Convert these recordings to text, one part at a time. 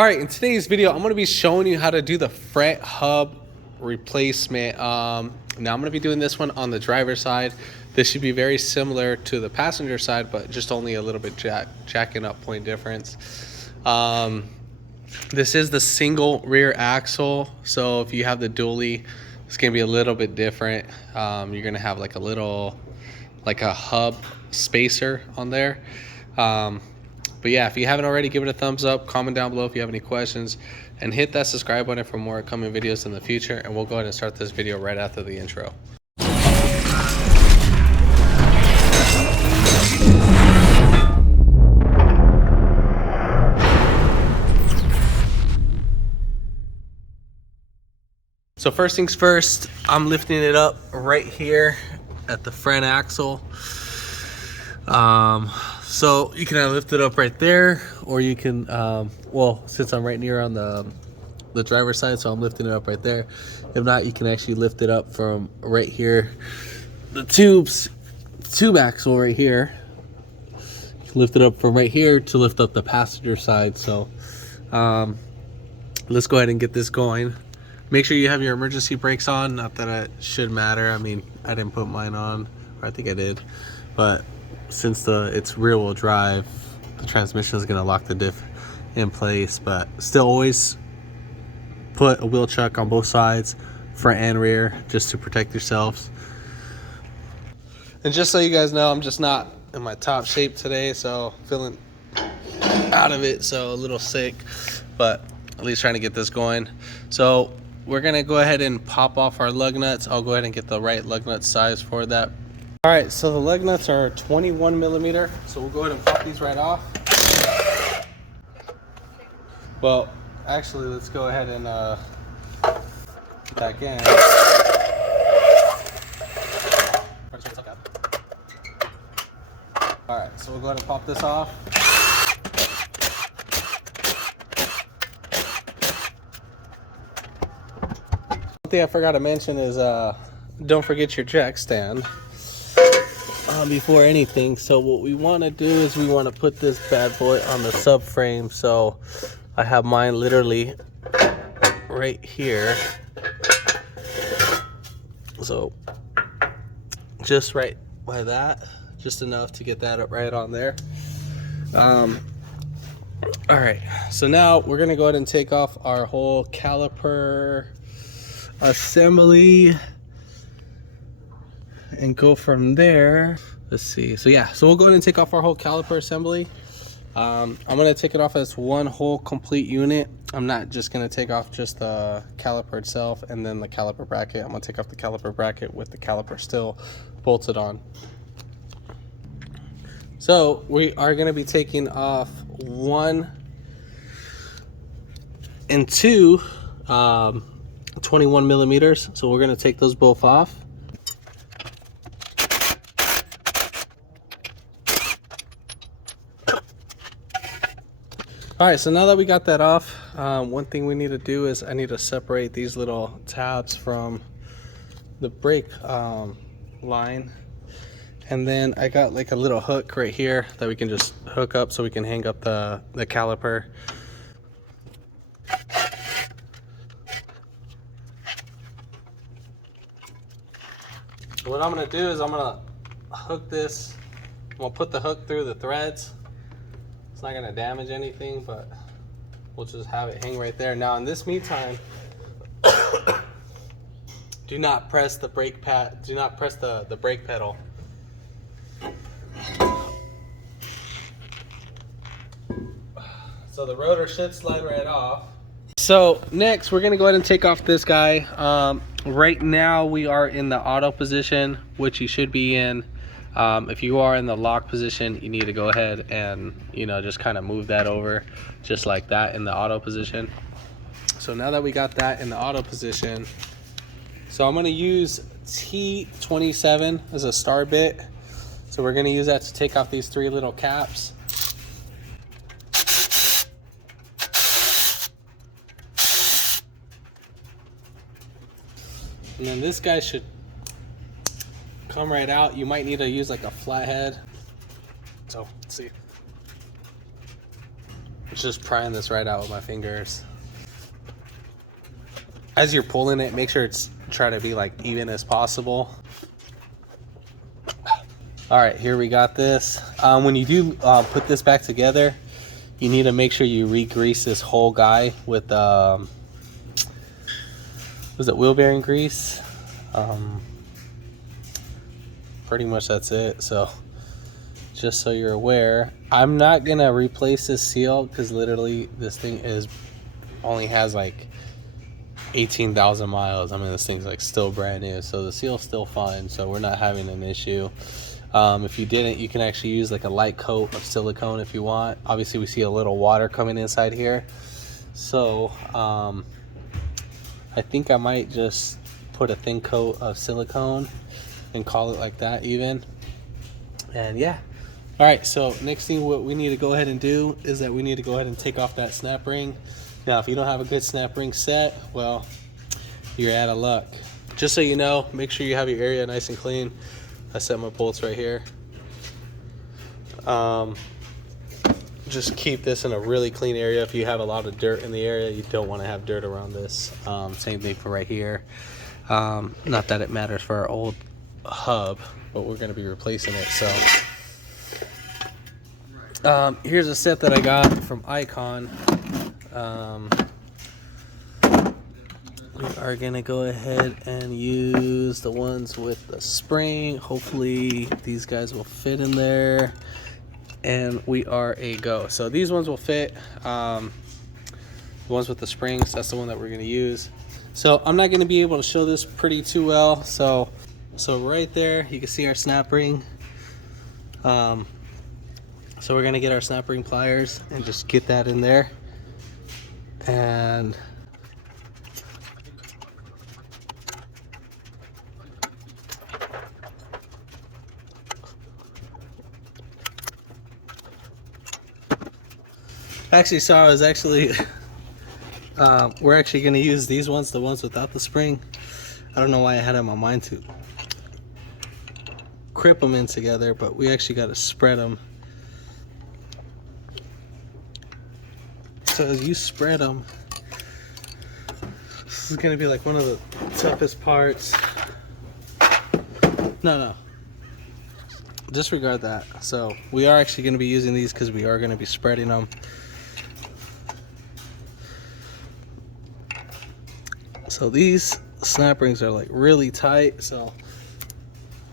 All right, in today's video, I'm going to be showing you how to do the front hub replacement. Now I'm going to be doing this one on the driver's side. This should be very similar to the passenger side, but just only a little bit jacking up point difference. This is the single rear axle, so if you have the dually, it's going to be a little bit different. You're going to have like a hub spacer on there. But yeah, if you haven't already, give it a thumbs up, comment down below if you have any questions, and hit that subscribe button for more upcoming videos in the future. And we'll go ahead and start this video right after the intro. So first things first, I'm lifting it up right here at the front axle. So you can either lift it up right there, or you can, well, since I'm right near on the driver's side, so I'm lifting it up right there. If not, you can actually lift it up from right here. The tube axle right here. You can lift it up from right here to lift up the passenger side. So let's go ahead and get this going. Make sure you have your emergency brakes on. Not that it should matter. I mean, I didn't put mine on, or I think I did, but since it's rear wheel drive, the transmission is going to lock the diff in place. But still, always put a wheel chuck on both sides, front and rear, just to protect yourselves. And just so you guys know, I'm just not in my top shape today, so feeling out of it, so a little sick, but at least trying to get this going. So we're going to go ahead and pop off our lug nuts. I'll go ahead and get the right lug nut size for that. All right, so the lug nuts are 21 millimeter, so we'll go ahead and pop these right off. Well, actually, let's go ahead and back in. All right, so we'll go ahead and pop this off. One thing I forgot to mention is don't forget your jack stand before anything. So what we want to do is we want to put this bad boy on the subframe. So I have mine literally right here, so just right by that, just enough to get that up right on there. All right, so now we're gonna go ahead and take off our whole caliper assembly and go from there. Let's see. So yeah, so we'll go ahead and take off our whole caliper assembly. I'm going to take it off as one whole complete unit. I'm not just going to take off just the caliper itself and then the caliper bracket. I'm going to take off the caliper bracket with the caliper still bolted on. So we are going to be taking off 1 and 2 21 millimeters. So we're going to take those both off. All right, so now that we got that off, one thing we need to do is I need to separate these little tabs from the brake line. And then I got like a little hook right here that we can just hook up so we can hang up the caliper. What I'm gonna do is I'm gonna hook this, I'm gonna put the hook through the threads. It's not gonna damage anything, but we'll just have it hang right there. Now in this meantime, do not press the brake pad, do not press the brake pedal. So the rotor should slide right off. So next we're gonna go ahead and take off this guy. Right now we are in the auto position, which you should be in. If you are in the lock position, you need to go ahead and, you know, just kind of move that over just like that in the auto position. So now that we got that in the auto position, so I'm going to use T27 as a star bit. So we're going to use that to take off these 3 little caps. And then this guy should come right out. You might need to use like a flathead. So let's see. Just prying this right out with my fingers. As you're pulling it, make sure it's try to be like even as possible. All right, here we got this. When you do put this back together, you need to make sure you re-grease this whole guy with was it wheel bearing grease? Pretty much that's it. So just so you're aware, I'm not gonna replace this seal because literally this thing only has like 18,000 miles. I mean, this thing's like still brand new, so the seal's still fine, so we're not having an issue. If you didn't, you can actually use like a light coat of silicone if you want. Obviously we see a little water coming inside here, so I think I might just put a thin coat of silicone and call it like that even. And yeah. All right, so next thing what we need to go ahead and do is that we need to go ahead and take off that snap ring. Now, if you don't have a good snap ring set, well, you're out of luck. Just so you know, make sure you have your area nice and clean. I set my bolts right here. Just keep this in a really clean area. If you have a lot of dirt in the area, you don't want to have dirt around this. Same thing for right here. Not that it matters for our old hub, but we're going to be replacing it. So here's a set that I got from Icon. We are gonna go ahead and use the ones with the spring. Hopefully these guys will fit in there, and we are a go. So these ones will fit. The ones with the springs, that's the one that we're gonna use. So I'm not gonna be able to show this pretty too well. So right there you can see our snap ring. So we're gonna get our snap ring pliers and just get that in there. And actually, so I was actually we're actually going to use these ones, the ones without the spring. I don't know why I had it in my mind to crip them in together, but we actually got to spread them. So as you spread them, this is going to be like one of the toughest parts. No, disregard that. So we are actually going to be using these because we are going to be spreading them. So these snap rings are like really tight, so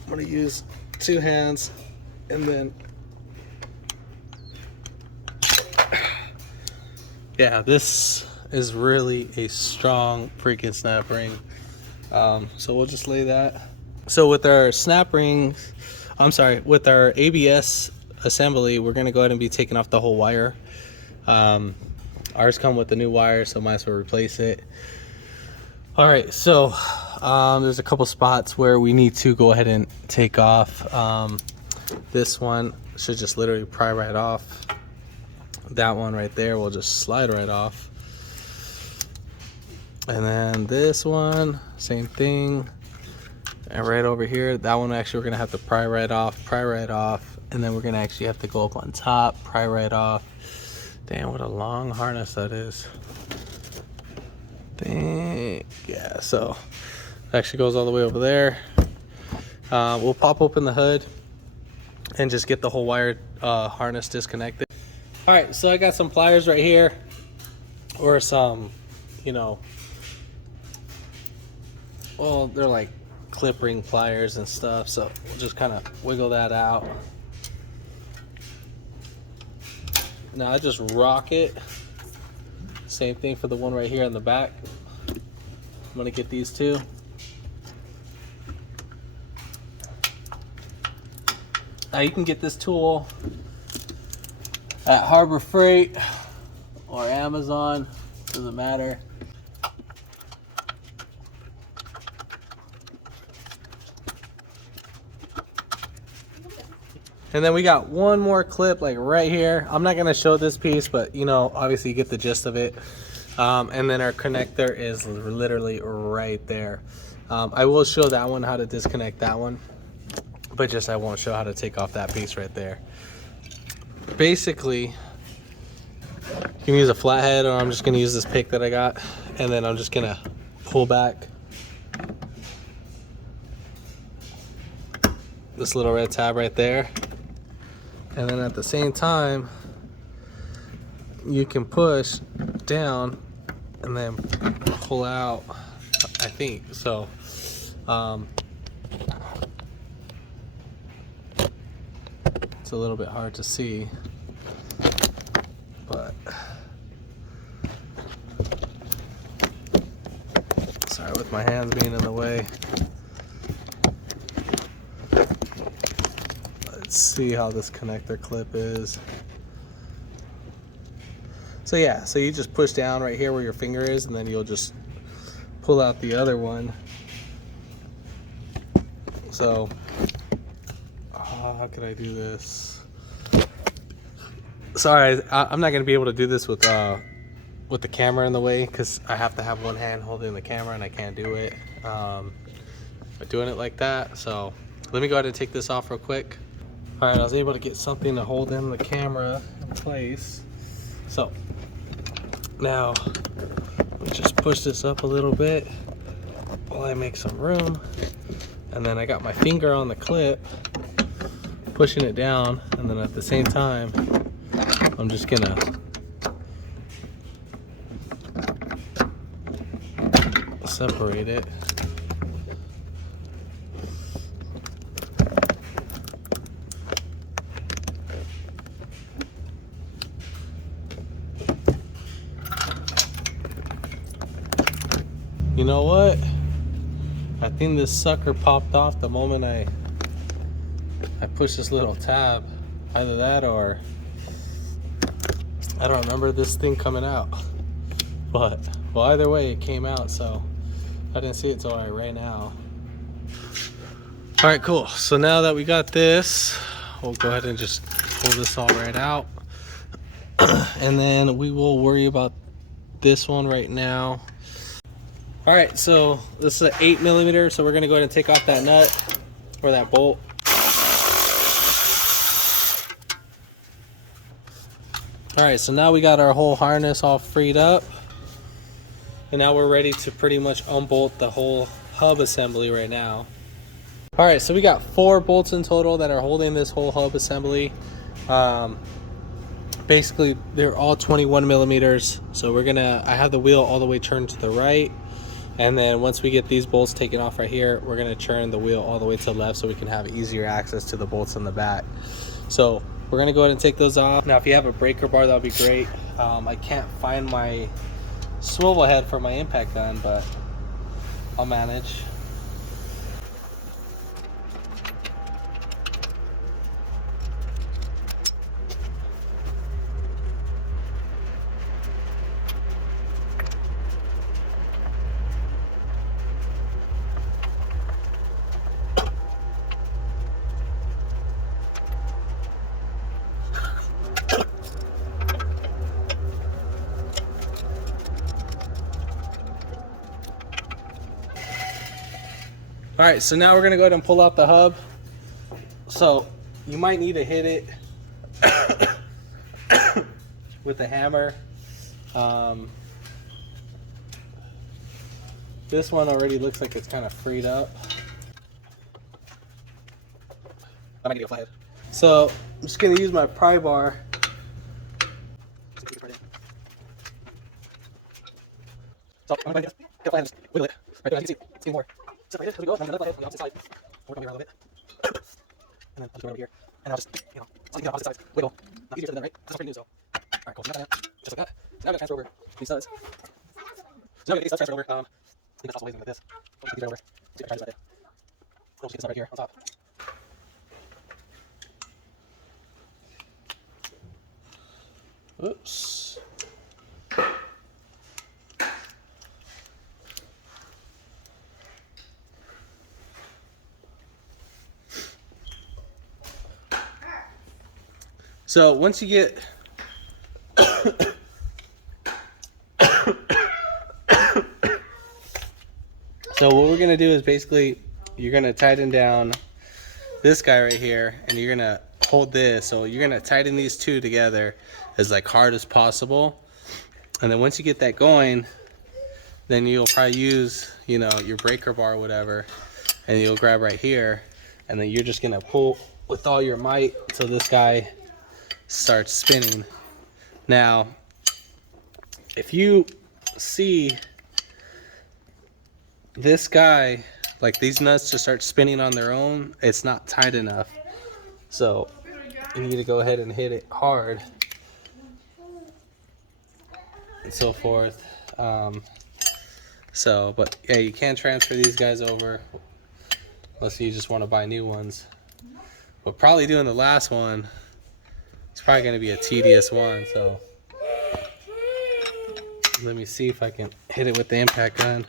I'm going to use 2 hands, and then yeah, this is really a strong freaking snap ring. So we'll just lay that. So with our snap rings, with our ABS assembly, we're gonna go ahead and be taking off the whole wire. Ours come with the new wire, so might as well replace it. All right, so there's a couple spots where we need to go ahead and take off. This one should just literally pry right off. That one right there will just slide right off. And then this one, same thing. And right over here, that one actually we're gonna have to pry right off, and then we're gonna actually have to go up on top, pry right off. Damn, what a long harness that is. Dang. Yeah, so it actually goes all the way over there. We'll pop open the hood and just get the whole wire harness disconnected. All right, so I got some pliers right here, or some, well, they're like clip ring pliers and stuff, so we'll just kind of wiggle that out. Now I just rock it. Same thing for the one right here in the back. I'm gonna get these two. Now you can get this tool at Harbor Freight or Amazon, doesn't matter. And then we got one more clip like right here. I'm not gonna show this piece, but obviously you get the gist of it. And then our connector is literally right there. I will show that one how to disconnect that one, but I won't show how to take off that piece right there. Basically, can use a flathead, or I'm just gonna use this pick that I got, and then I'm just gonna pull back this little red tab right there, and then at the same time you can push down and then pull out, I think so. It's a little bit hard to see, but sorry with my hands being in the way. Let's see how this connector clip is. So yeah, so you just push down right here where your finger is, and then you'll just pull out the other one. So how could I do this? Sorry, I'm not gonna be able to do this with the camera in the way, because I have to have one hand holding the camera and I can't do it by doing it like that. So let me go ahead and take this off real quick. All right, I was able to get something to hold in the camera in place. So now let me just push this up a little bit while I make some room, and then I got my finger on the clip pushing it down, and then at the same time I'm just gonna separate it. You know what? I think this sucker popped off the moment I pushed this little tab. Either that, or I don't remember this thing coming out. But well, either way it came out, so I didn't see it till I ran out. All right, cool. So now that we got this, we'll go ahead and just pull this all right out, and then we will worry about this one right now. All right, so this is an 8mm, so we're gonna go ahead and take off that nut or that bolt. All right, so now we got our whole harness all freed up, and now we're ready to pretty much unbolt the whole hub assembly right now. All right, so we got 4 bolts in total that are holding this whole hub assembly. Basically, they're all 21mm. So I have the wheel all the way turned to the right, and then once we get these bolts taken off right here, we're gonna turn the wheel all the way to the left so we can have easier access to the bolts in the back. So we're gonna go ahead and take those off. Now, if you have a breaker bar, that'll be great. I can't find my swivel head for my impact gun, but I'll manage. All right, so now we're gonna go ahead and pull out the hub. So you might need to hit it with a hammer. This one already looks like it's kind of freed up. I might need a flathead. So I'm just gonna use my pry bar. So I'm gonna get a flathead, just wiggle it. Right there, I can see more. Separate it, there we go. And then another flathead on the opposite side. Work over here a little bit. And then I'll just go over here. And I'll just, you know, so I can get on opposite sides. Wiggle. Not easier to do that, right? That's pretty new, so. Alright, cool. So now just like that. So now I'm gonna transfer over these studs. So now I'm gonna get these studs transferred over. I think that's also amazing like this. I'll just get these right over. See if I can try this right there. We'll just get this right here on top. Oops. So once you get so what we're gonna do is basically you're gonna tighten down this guy right here, and you're gonna hold this. So you're gonna tighten these two together as like hard as possible, And then once you get that going, then you'll probably use, you know, your breaker bar or whatever, and you'll grab right here, and then you're just gonna pull with all your might until this guy starts spinning. Now, if you see this guy, like these nuts just start spinning on their own, it's not tight enough. So you need to go ahead and hit it hard and so forth. But yeah, you can transfer these guys over unless you just want to buy new ones. But probably doing the last one, it's probably going to be a tedious one. So let me see if I can hit it with the impact gun.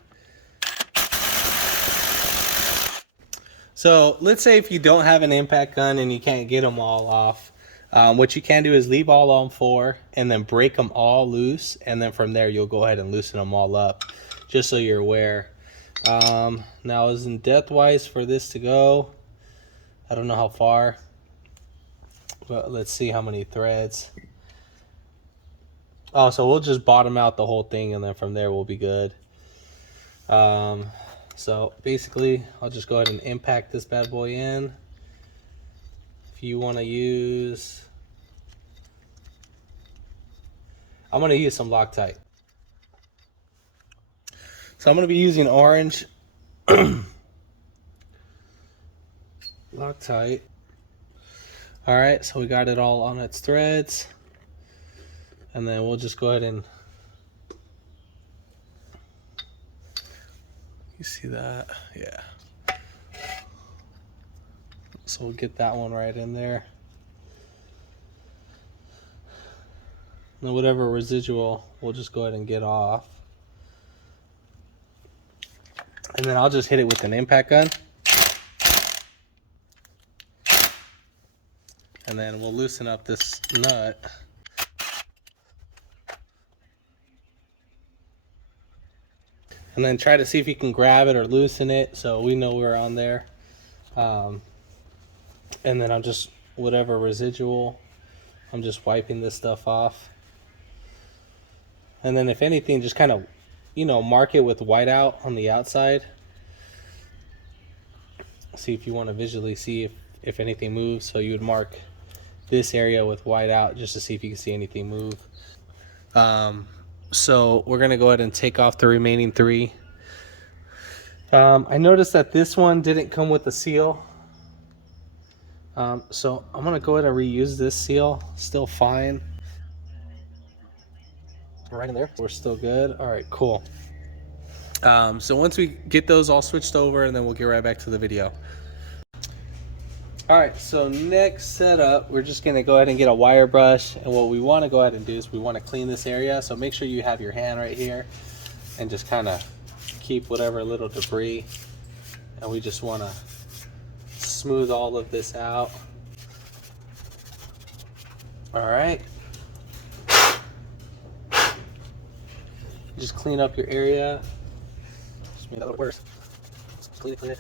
So let's say if you don't have an impact gun and you can't get them all off, what you can do is leave all on 4 and then break them all loose, and then from there you'll go ahead and loosen them all up, just so you're aware. Now, as in depth wise for this to go, I don't know how far, but let's see how many threads. Oh, so we'll just bottom out the whole thing, and then from there we'll be good. So basically, I'll just go ahead and impact this bad boy in. If you want to use, I'm going to use some Loctite. So I'm going to be using orange Loctite. All right, so we got it all on its threads. And then we'll just go ahead and, you see that? Yeah. So we'll get that one right in there. And whatever residual, we'll just go ahead and get off. And then I'll just hit it with an impact gun. And then we'll loosen up this nut. And then try to see if you can grab it or loosen it so we know we're on there. And then I'm just, whatever residual, I'm just wiping this stuff off. And then if anything, just kind of, you know, mark it with whiteout on the outside. See if you want to visually see if anything moves. So you would mark this area with whiteout just to see if you can see anything move. So we're going to go ahead and take off the remaining 3. I noticed that this one didn't come with a seal. So I'm going to go ahead and reuse this seal. Still fine. Right in there. We're still good. All right, cool. So once we get those all switched over, and then we'll get right back to the video. All right, so next setup, we're just gonna go ahead and get a wire brush, and what we wanna go ahead and do is we wanna clean this area, so make sure you have your hand right here and just kinda keep whatever little debris, and we just wanna smooth all of this out. All right. Just clean up your area. Just make that worse. Just clean it.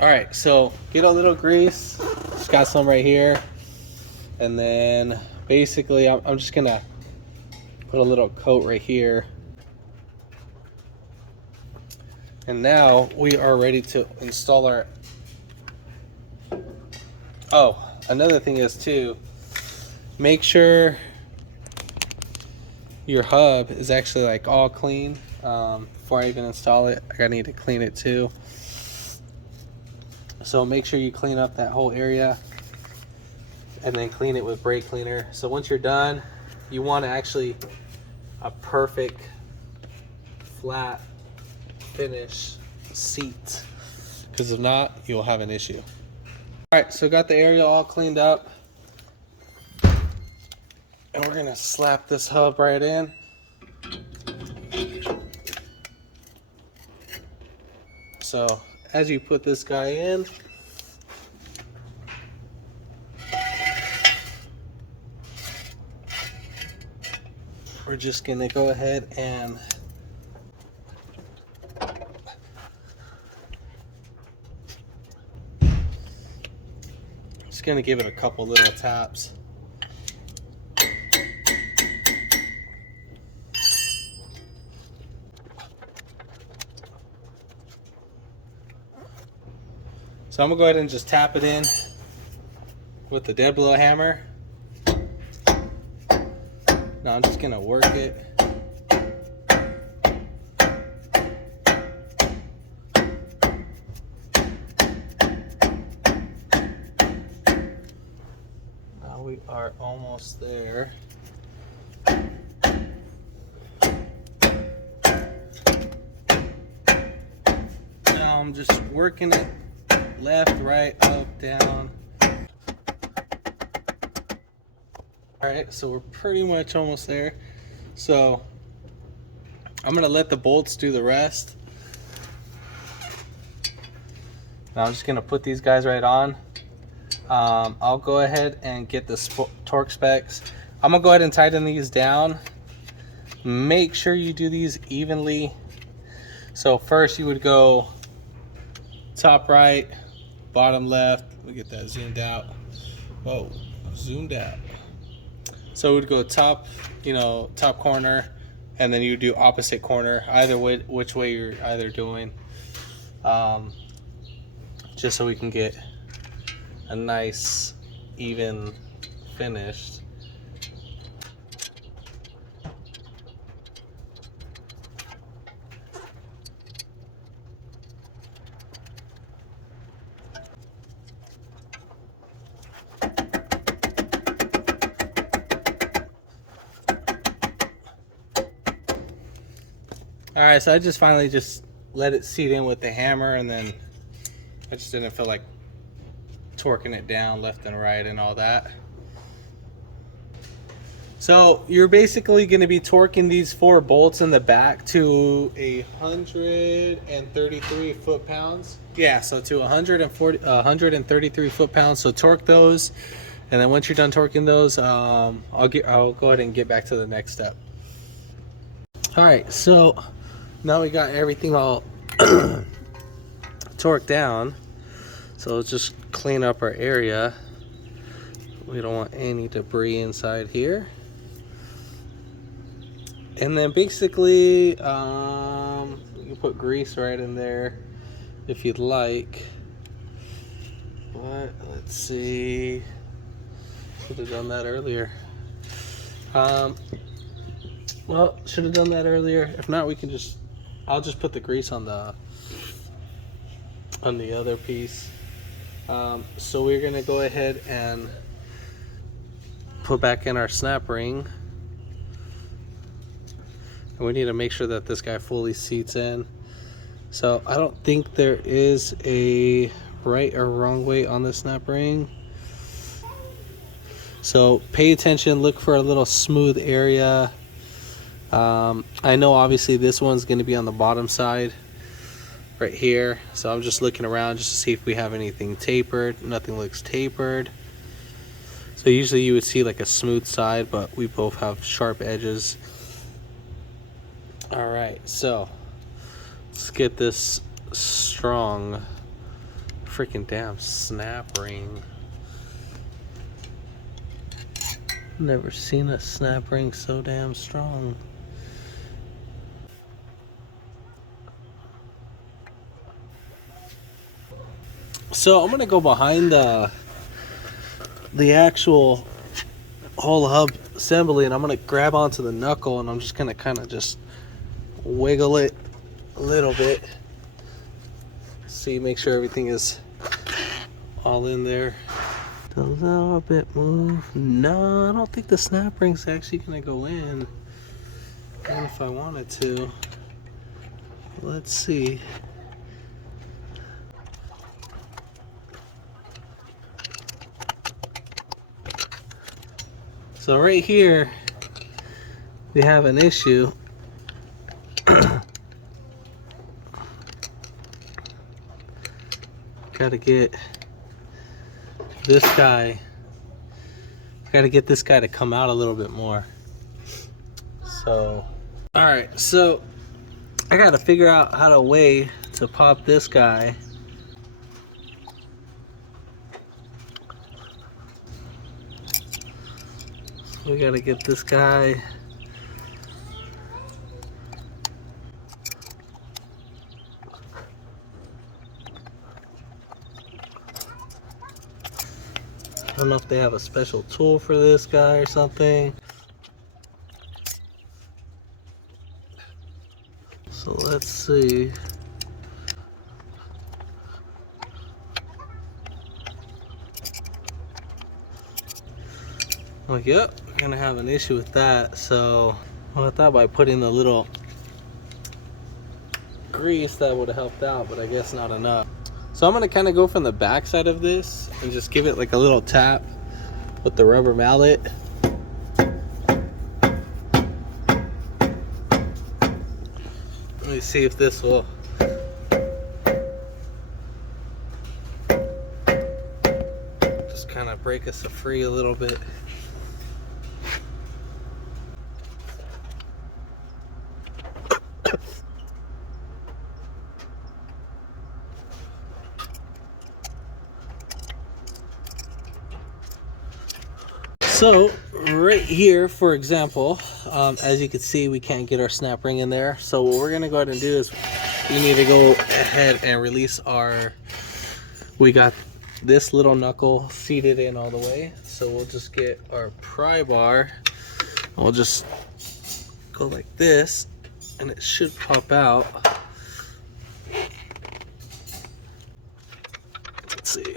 All right, so get a little grease. Just got some right here. And then basically I'm just gonna put a little coat right here. And now we are ready to install our, oh, another thing is too, make sure your hub is actually like all clean. Before I even install it, I need to clean it too. So make sure you clean up that whole area and then clean it with brake cleaner. So once you're done, you want to actually a perfect flat finish seat, because if not, you'll have an issue. All right, so got the area all cleaned up, and we're gonna slap this hub right in. So as you put this guy in, we're just gonna go ahead and just gonna give it a couple little taps. So I'm gonna go ahead and just tap it in with the dead blow hammer. Now I'm just gonna work it. Now we are almost there. Now I'm just working it left, right, up, down. All right, so we're pretty much almost there. So I'm gonna let the bolts do the rest. Now I'm just gonna put these guys right on. I'll go ahead and get the torque specs. I'm gonna go ahead and tighten these down. Make sure you do these evenly. So first you would go top right, bottom left. Let me get that zoomed out. Whoa, zoomed out. So we'd go top, top corner, and then you do opposite corner, either way, which way you're either doing, just so we can get a nice, even finish. All right, so I just finally just let it seat in with the hammer, and then I just didn't feel like torquing it down left and right and all that. So you're basically going to be torquing these 4 bolts in the back to 133 foot-pounds. Yeah, so to 133 foot-pounds. So torque those, and then once you're done torquing those, I'll go ahead and get back to the next step. All right, so now we got everything all torqued down. So let's just clean up our area. We don't want any debris inside here. And then basically, you can put grease right in there if you'd like. But let's see. Should have done that earlier. Well, should have done that earlier. If not, we can I'll just put the grease on the other piece. So we're gonna go ahead and put back in our snap ring. And we need to make sure that this guy fully seats in. So I don't think there is a right or wrong way on the snap ring. So pay attention, look for a little smooth area. I know obviously this one's going to be on the bottom side right here, so I'm just looking around just to see if we have anything tapered. Nothing looks tapered. So usually you would see like a smooth side, but we both have sharp edges. All right, so let's get this strong freaking damn snap ring. Never seen a snap ring so damn strong. So I'm gonna go behind the actual whole hub assembly, and I'm gonna grab onto the knuckle, and I'm just gonna kind of just wiggle it a little bit. See, make sure everything is all in there. A little bit move. No, I don't think the snap ring's actually gonna go in. Even if I wanted to. Let's see. So right here, we have an issue. Gotta get this guy, to come out a little bit more. So, all right, so I gotta figure out how to way to pop this guy. We gotta get this guy don't know if they have a special tool for this guy or something. So let's see. Like, yep, we're gonna have an issue with that. So I thought by putting the little grease that would have helped out, but I guess not enough. So I'm gonna kind of go from the back side of this and just give it like a little tap with the rubber mallet. Let me see if this will just kind of break us free a little bit. So right here, for example, as you can see, we can't get our snap ring in there. So what we're gonna go ahead and do is we need to go ahead and release we got this little knuckle seated in all the way. So we'll just get our pry bar, and we'll just go like this, and it should pop out. Let's see.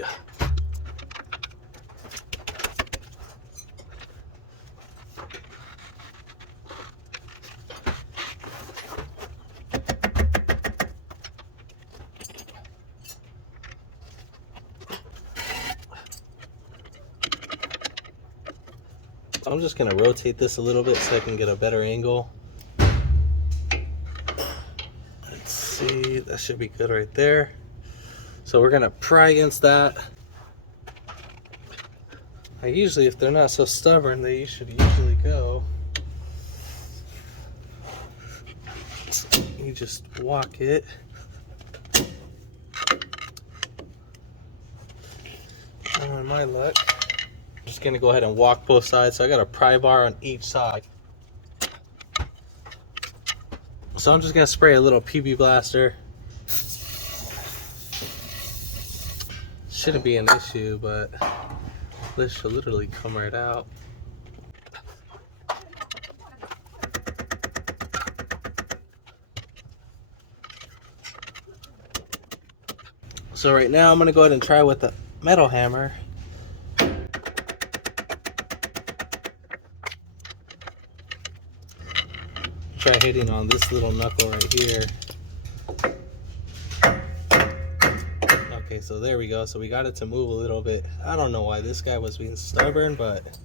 I'm just gonna rotate this a little bit so I can get a better angle. Let's see, that should be good right there. So we're gonna pry against that. Usually, if they're not so stubborn, they should usually go. So you just walk it. On my luck, I'm just gonna go ahead and walk both sides. So I got a pry bar on each side. So I'm just gonna spray a little PB blaster. Shouldn't be an issue, but this should literally come right out. So right now I'm gonna go ahead and try with the metal hammer. Try hitting on this little knuckle right here. Okay, so there we go. So we got it to move a little bit. I don't know why this guy was being stubborn, but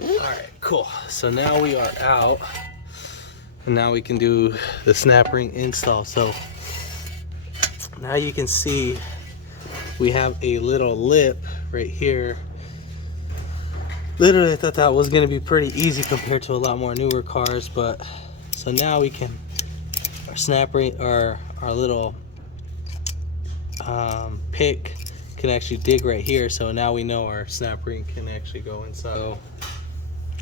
alright, cool. So now we are out, and now we can do the snap ring install. So now you can see we have a little lip right here. Literally, I thought that was going to be pretty easy compared to a lot more newer cars, but so now we can, our snap ring, our little pick can actually dig right here. So now we know our snap ring can actually go inside. So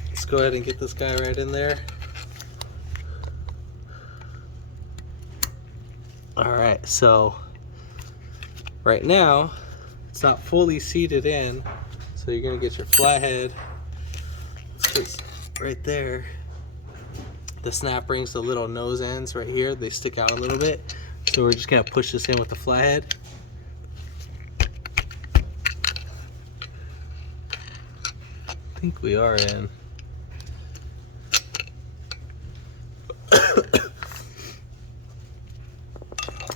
let's go ahead and get this guy right in there. All right, so right now it's not fully seated in, so you're gonna get your flathead. It's right there. The snap rings, the little nose ends right here, they stick out a little bit. So we're just gonna push this in with the flathead. I think we are in.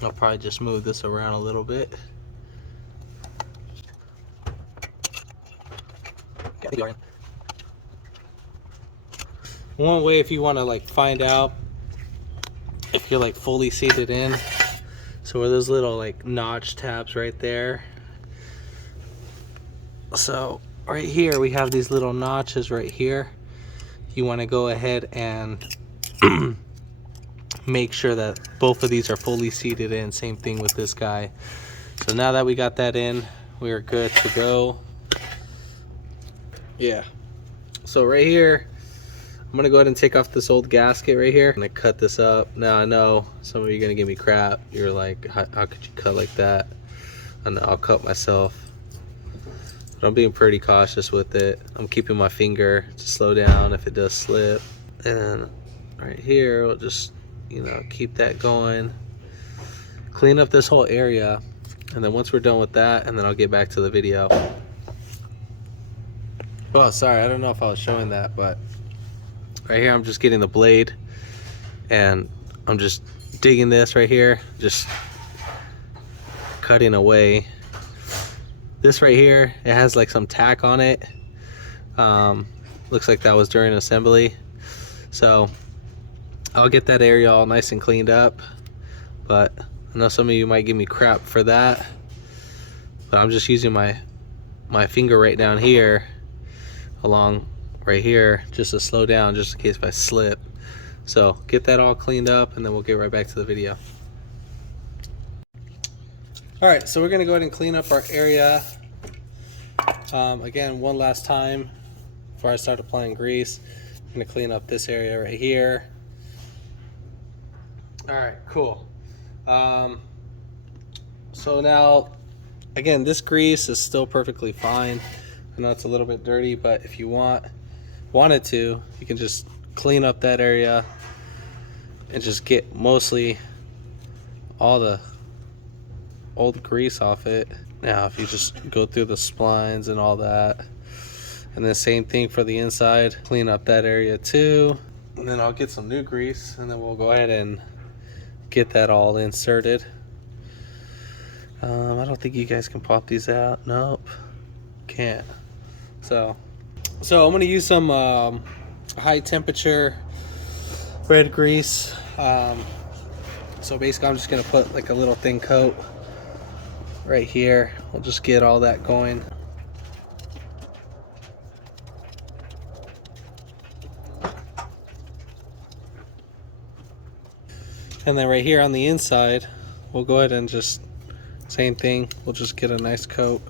I'll probably just move this around a little bit. One way, if you want to like find out if you're like fully seated in, so where those little like notch tabs right there. So right here we have these little notches right here. You want to go ahead and make sure that both of these are fully seated in. Same thing with this guy. So now that we got that in, we are good to go. Yeah, so right here I'm gonna go ahead and take off this old gasket right here. I'm gonna cut this up. Now I know some of you are gonna give me crap. You're like, how could you cut like that? I know, I'll cut myself. But I'm being pretty cautious with it. I'm keeping my finger to slow down if it does slip. And right here, we'll just, you know, keep that going. Clean up this whole area. And then once we're done with that, and then I'll get back to the video. Oh, sorry, I don't know if I was showing that, but right here, I'm just getting the blade and I'm just digging this right here, just cutting away. This right here, it has like some tack on it. Looks like that was during assembly. So I'll get that area all nice and cleaned up, but I know some of you might give me crap for that, but I'm just using my finger right down here, along right here, just to slow down, just in case if I slip. So get that all cleaned up and then we'll get right back to the video. All right, so we're gonna go ahead and clean up our area. Again, one last time before I start applying grease. I'm gonna clean up this area right here. All right, cool. So now, again, this grease is still perfectly fine. I know it's a little bit dirty, but if you wanted to, you can just clean up that area and just get mostly all the old grease off it. Now if you just go through the splines and all that, and then same thing for the inside, clean up that area too, and then I'll get some new grease and then we'll go ahead and get that all inserted. I don't think you guys can pop these out. Nope, can't. So I'm gonna use some high temperature red grease. So basically I'm just gonna put like a little thin coat right here. We'll just get all that going. And then right here on the inside, we'll go ahead and just, same thing, we'll just get a nice coat.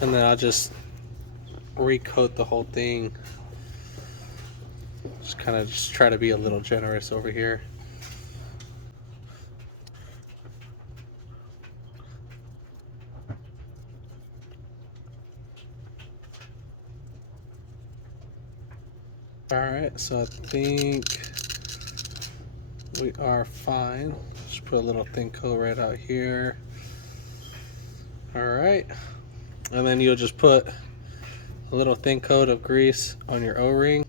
And then I'll just recoat the whole thing. Just kind of just try to be a little generous over here. All right, so I think we are fine. Just put a little thin coat right out here. All right. And then you'll just put a little thin coat of grease on your O-ring.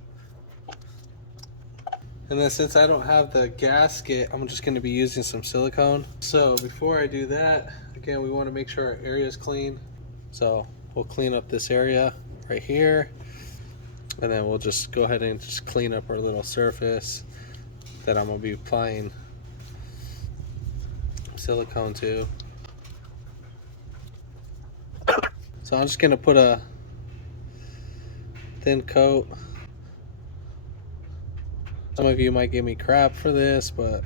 And then since I don't have the gasket, I'm just going to be using some silicone. So before I do that, again, we want to make sure our area is clean. So we'll clean up this area right here. And then we'll just go ahead and just clean up our little surface that I'm going to be applying silicone to. So I'm just gonna put a thin coat. Some of you might give me crap for this, but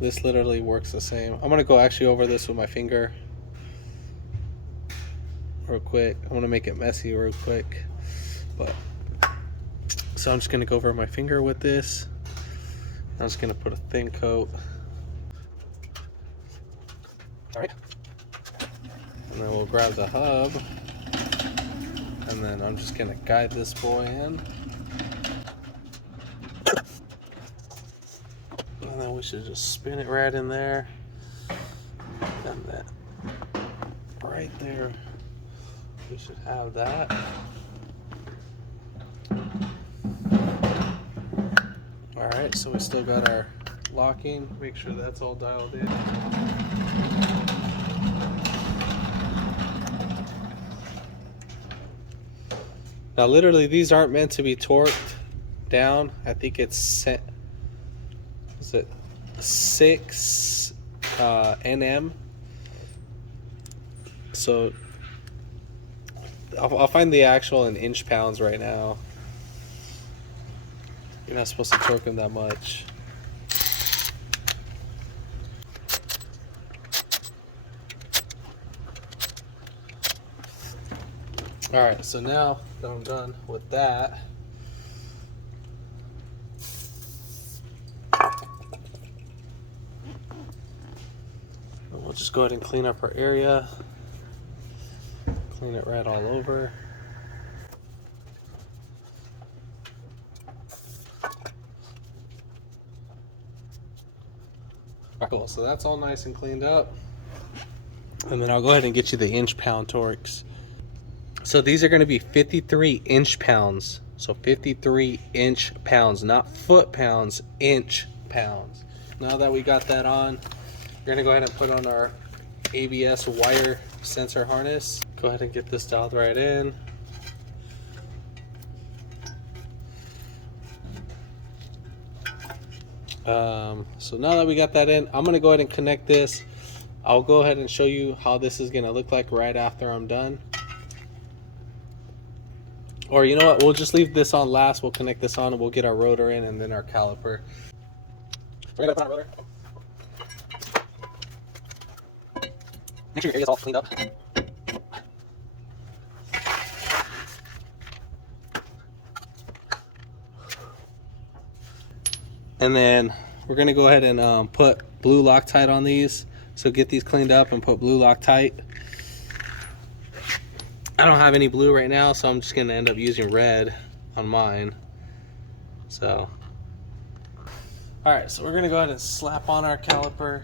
this literally works the same. I'm gonna go actually over this with my finger real quick. I wanna make it messy real quick. So I'm just gonna go over my finger with this. I'm just gonna put a thin coat. All right. And then we'll grab the hub, and then I'm just gonna guide this boy in. And then we should just spin it right in there. And then right there, we should have that. All right, so we still got our locking. Make sure that's all dialed in. Now literally these aren't meant to be torqued down. I think it's set, is it 6 Nm? So I'll find the actual in inch pounds right now. You're not supposed to torque them that much. All right, so now that I'm done with that, we'll just go ahead and clean up our area. Clean it right all over. Cool, so that's all nice and cleaned up. And then I'll go ahead and get you the inch-pound torques. So these are going to be 53 inch-pounds. So 53 inch-pounds, not foot-pounds, inch-pounds. Now that we got that on, we're going to go ahead and put on our ABS wire sensor harness. Go ahead and get this dialed right in. So now that we got that in, I'm going to go ahead and connect this. I'll go ahead and show you how this is going to look like right after I'm done. Or you know what, we'll just leave this on last. We'll connect this on and we'll get our rotor in and then our caliper. We're going to put on our rotor. Make sure your area is all cleaned up. And then we're going to go ahead and put blue Loctite on these. So get these cleaned up and put blue Loctite. I don't have any blue right now, so I'm just going to end up using red on mine. So, alright, so we're going to go ahead and slap on our caliper.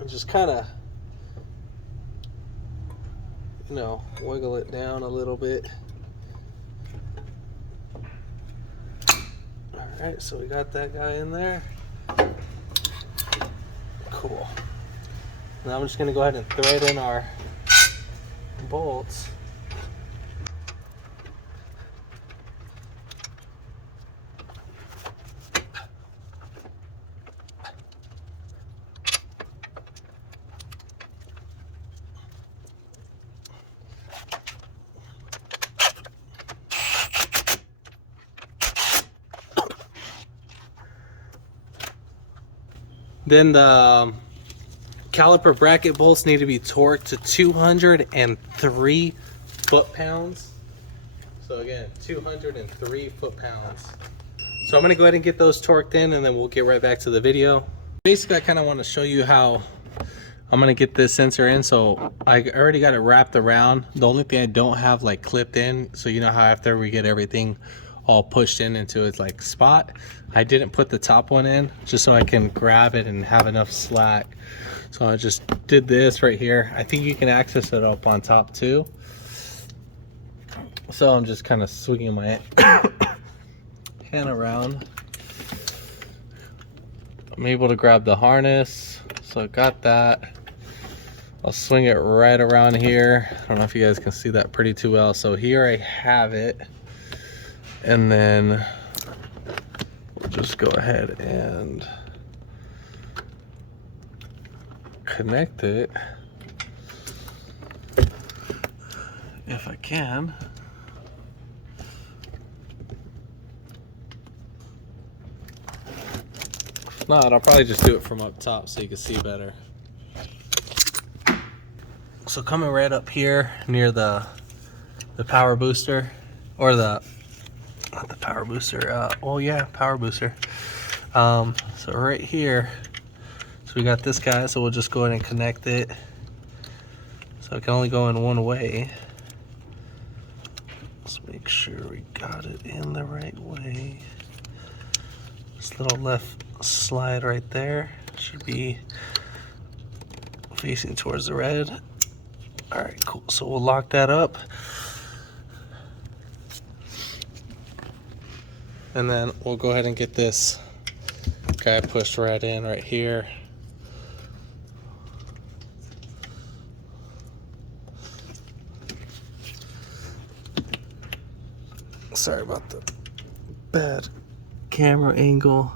And just kind of, you know, wiggle it down a little bit. Alright, so we got that guy in there. Cool. Now I'm just going to go ahead and thread in our bolts. Then the caliper bracket bolts need to be torqued to 203 foot-pounds. So again, 203 foot-pounds. So I'm going to go ahead and get those torqued in and then we'll get right back to the video. Basically, I kind of want to show you how I'm going to get this sensor in. So I already got it wrapped around. The only thing I don't have like clipped in, so you know how after we get everything all pushed in into its like spot, I didn't put the top one in just so I can grab it and have enough slack. So I just did this right here. I think you can access it up on top too. So I'm just kind of swinging my hand around. I'm able to grab the harness, so I got that. I'll swing it right around here. I don't know if you guys can see that pretty too well. So here I have it. And then we'll just go ahead and connect it if I can. If not, I'll probably just do it from up top so you can see better. So coming right up here near the power booster, or not the power booster, oh yeah, power booster. So right here, so we got this guy, so we'll just go ahead and connect it. So it can only go in one way. Let's make sure we got it in the right way. This little left slide right there should be facing towards the red. All right, cool. So we'll lock that up. And then we'll go ahead and get this guy pushed right in right here. Sorry about the bad camera angle.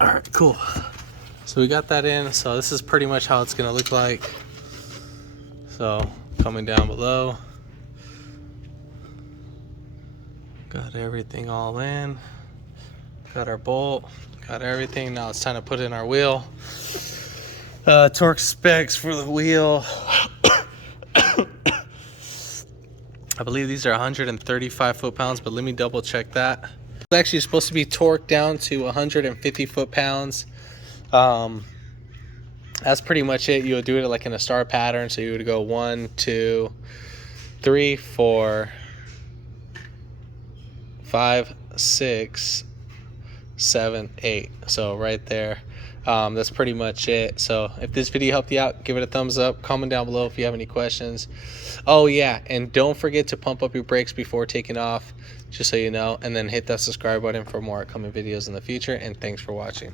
All right, cool. So we got that in. So this is pretty much how it's gonna look like. So coming down below, got everything all in, got our bolt, got everything. Now it's time to put in our wheel. Torque specs for the wheel. I believe these are 135 foot-pounds, but let me double check that. It's actually supposed to be torqued down to 150 foot-pounds. That's pretty much it. You would do it like in a star pattern. So you would go 1, 2, 3, 4, 5, 6, 7, 8. So right there. That's pretty much it. So if this video helped you out, give it a thumbs up, comment down below if you have any questions. Oh yeah, and don't forget to pump up your brakes before taking off, just so you know, and then hit that subscribe button for more upcoming videos in the future. And thanks for watching.